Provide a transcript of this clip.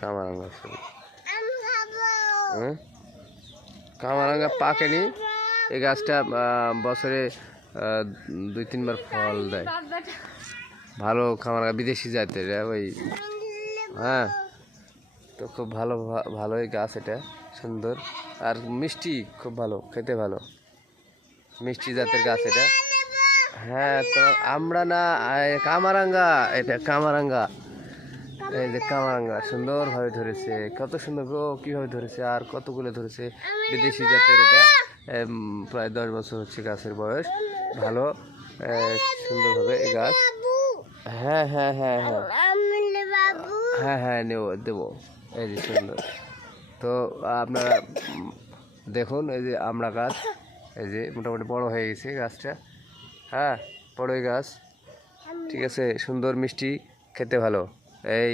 কামারাঙ্গা কামারাঙ্গা পাকেনি। এই গাছটা বছরে 2-3 বার ফল দেয়। ভালো কামারাঙ্গা বিদেশি জাতের ওই। হ্যাঁ, তো খুব ভালোই গাছ, এটা সুন্দর আর মিষ্টি, খুব ভালো খেতে, ভালো মিষ্টি জাতের গাছ এটা। হ্যাঁ, তো আমরা না, কামারাঙ্গা, এটা কামারাঙ্গা। এই যে কামারাঙ্গা সুন্দরভাবে ধরেছে, কত সুন্দর গো, কীভাবে ধরেছে আর কতগুলো ধরেছে। বিদেশি জাতের এটা, প্রায় 10 বছর হচ্ছে গাছের বয়স। ভালো সুন্দরভাবে এই গাছ। হ্যাঁ হ্যাঁ হ্যাঁ হ্যাঁ হ্যাঁ হ্যাঁ দেবো। এই যে সুন্দর। তো আপনারা দেখুন, এই যে আমড়া গাছ, এই যে মোটামুটি বড় হয়ে গেছে গাছটা। হ্যাঁ, বড়ই গাছ, ঠিক আছে, সুন্দর মিষ্টি, খেতে ভালো। এই